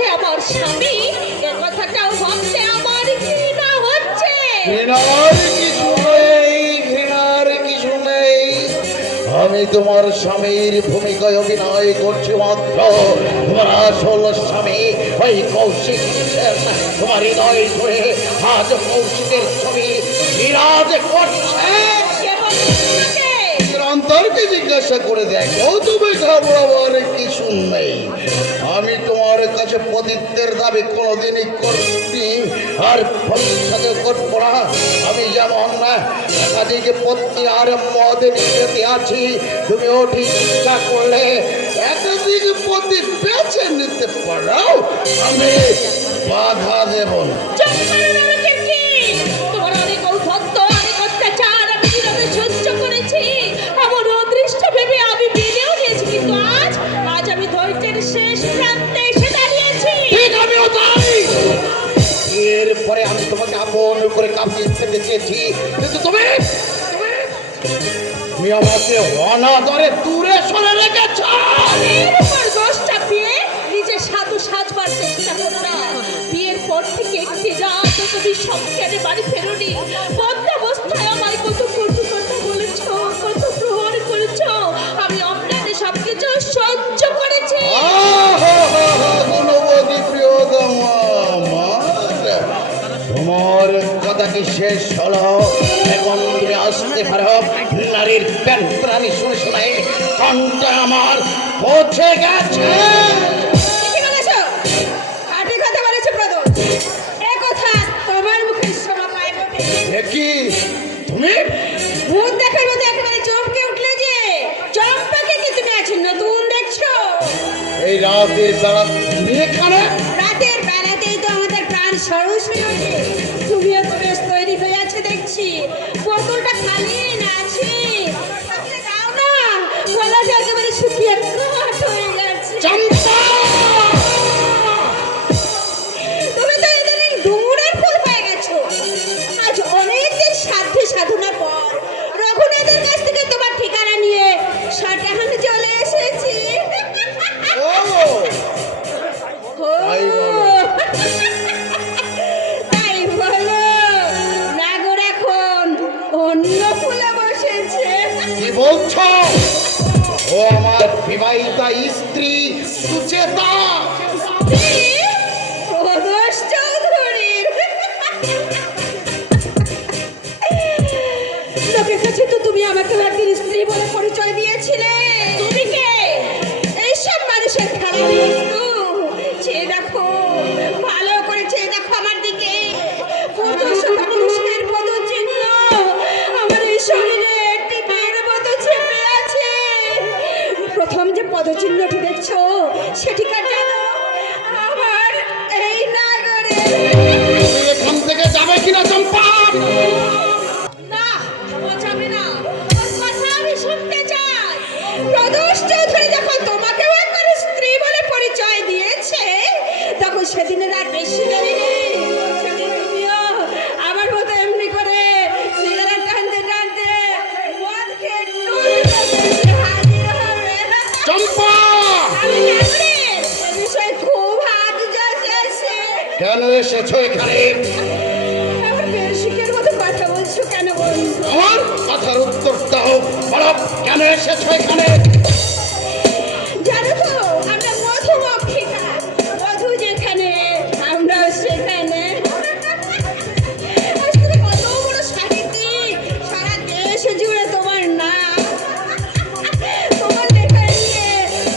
যে আমার স্বামী, এ কথাটাও ভাবতে আমার ঘৃণা হচ্ছে। ঘৃণার কিছু নেই, ঘৃণার কিছু নেই। আমি তোমার স্বামীর ভূমিকায় অভিনয় করছি মাত্র। তোমার আসল স্বামী ওই কৌশিক সেন তোমার হৃদয় ধরে আজ কৌশিকের ছবি বিরাজ করছে। অন্তরকে জিজ্ঞাসা করে দেখো, তুমি ঘাবড়াবার কিছু নেই। আমি তোমার কাছে পতিত্বের দাবি কোনোদিনই করিনি, আর ভবিষ্যতে করবো না। আমি যেমন একাধিক পত্নী আর মদে নিতে আছি, তুমিও ঠিক ইচ্ছা করলে একাধিক পতি বেছে নিতে পারো, আমি বাধা দেব না। তোমার অনেক ঔদ্ধত্য, অনেক অত্যাচার আমি নীরবে সহ্য করেছি। আমার অদৃষ্ট ভেবে আমি মেনেও নিয়েছি, কিন্তু আজ আমি ধৈর্যের শেষ প্রান্তে এসে দাঁড়িয়েছি। ঠিক আমিও তাই। এরপরে আমি তোমাকে আপন করে কাছে ফেলতে চেয়েছি, কিন্তু তুমি আমাকে অনাদরে দূরে সরে রেখেছ। দোষ চাপিয়ে নিজে সাধু সাজবার চেষ্টা করো। বিয়ের পর থেকে একটি রাত তুমি সজ্ঞানে বাড়ি ফেরোনি। বন্ধাবস্থায় আমায় কত কটু কথা বলেছ, কত প্রহার করেছ। আমি অজ্ঞানে সবকিছু সহ্য করেছি। গুণবতী প্রিয়তমা, তোমার কথা কি শেষ হলো? এখন তুমি আসতে পারো। নারীর প্রাণী শুনে শোনায় কণ্ঠ আমার পৌঁছে গেছে। কি তুমি ভূত দেখার মতো একেবারে চমকে উঠলে যে? চম্পাকে কি তুমি আছো নতুন দেখছো? এই রাতের বেলা তুমি এখানে? রাতের বেলাতেই তো আমাদের প্রাণ সরস হয়ে ওঠে। তুমিও তো বেশ তৈরি হয়ে আছে দেখছি। বোতলটা খালি না আছে? দাও না, গলাটা একেবারে শুকিয়ে কাঠ হয়ে গেছে। চম্পা, তুমি তো ইদানিং ডুমুরের ফুল হয়ে গেছো। আজ অনেকদিন সাধ্যে সাধনার পর রঘুনাথের কাছ থেকে তোমার ঠিকানা নিয়ে সাটাহানে চলে এসেছি। তাই বলো? তাই বলো? নাগর এখন অন্য ফুলে বসেছে। কি বলছো? ও আমার বিবাহিতা স্ত্রী সুচেতা। প্রদোষ চৌধুরীর। লোকের কাছে তো তুমি আমাকে একদিন স্ত্রী বলে পরিচয় দিয়েছিলে। তুমি কে? এইসব মানুষের খারাপ বস্তু। চেয়ে দেখো, ভালো করে চেয়ে দেখো আমার দিকে। কত শত মানুষের পদচিহ্ন আমার এই শরীরে টিপের মতো চেপে আছে। প্রথম যে পদচিহ্নটি দেখছো সেটিকার জানো? আমার এই নাগরে। তুমি এখান থেকে যাবে কিনা চম্পা? না, ও যাবে না। ওর কথা আমি শুনতে চাই। প্রদোষ চৌধুরী যখন তোমাকেও একবার স্ত্রী বলে পরিচয় দিয়েছে, তখন সেদিনের আর বেশি দেরি নেই। সেদিন তুমিও আমার মতো এমনি করে সিগারেট টানতে টানতে মদ খেয়ে হাজির হবে। চম্পা, আমি নাগরে এ বিষয়ে খুব হাত যাচ্ছে। কেন এসেছো এখানে? আমার বেশিকের মতো কথা বলছো কেন বন্ধু? আমার কথার উত্তর দাও। বলো, কেন এসেছো এখানে? জানো তো আমরা মধুমক্ষিকা। মধু যেখানে আমরাও সেখানে। আজ তুমি কত বড় সাহিত্যিক, সারা দেশ জুড়ে তোমার নাম। তোমার লেখা নিয়ে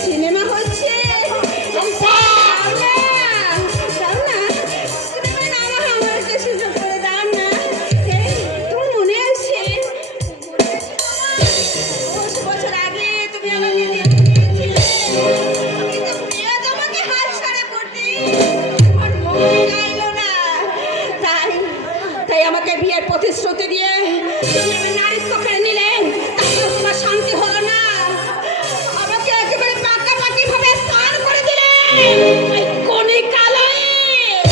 সিনেমা হচ্ছে। চম্পা, দাও না, সিনেমার নাম আমার কাছে করে দাও না। তোমার মনে আছে 10 বছর আগে তুমি আমাকে দিয়েছিলে, কিন্তু প্রিয়া তোমাকে হাত ছাড়া করতে আর মন চাইলো না। তাই আমাকে বিয়ের প্রতিশ্রুতি দিয়ে তুমি আমার নারীত্ব কেড়ে নিলে। তাতেও তোমার শান্তি হলো না। আমাকে একেবারে পাকাপাকি ভাবে স্থান করে দিলে এই কণিকালয়ে।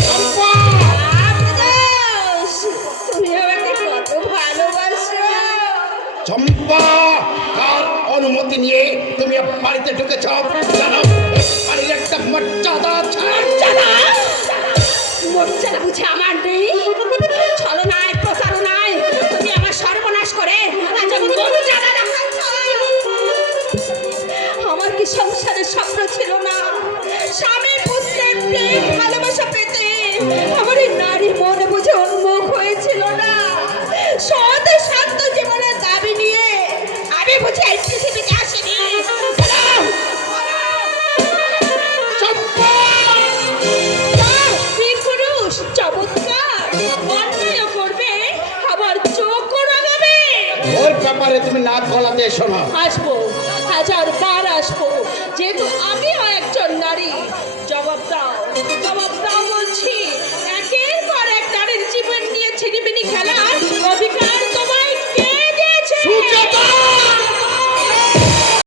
চম্পা, আবদাস, তুমি আমাকে কত ভালোবাসো। চম্পা, কার অনুমতি নিয়ে তুমি বাড়িতে ঢুকেছ? জানো, বাড়ির একটা মর্যাদা আছে। জানা লজ্জাটা বুঝে আমার নেই? ছলনায় প্রতারণায় তুমি আমার সর্বনাশ করে আজ আমি মর্যাদা দেখাচ্ছ। আমার কি সংসারের স্বপ্ন ছিল না? স্বামী পুত্রের প্রেম ভালোবাসা পেতে আমার এই নারী মনে বুঝে উন্মুখ হয়েছিল না? সৎ শান্ত জীবনের দাবি নিয়ে আমি বুঝে এই পৃথিবীতে আসিনি। পুরুষ চমৎকার, অন্যায় করবে আবার চোখও রাগাবে। ওর ব্যাপারে তুমি নাক গলাতে এসো না। আসবো, 1000 বার আসবো, যেহেতু আমিও একজন নারী। জবাব দাও,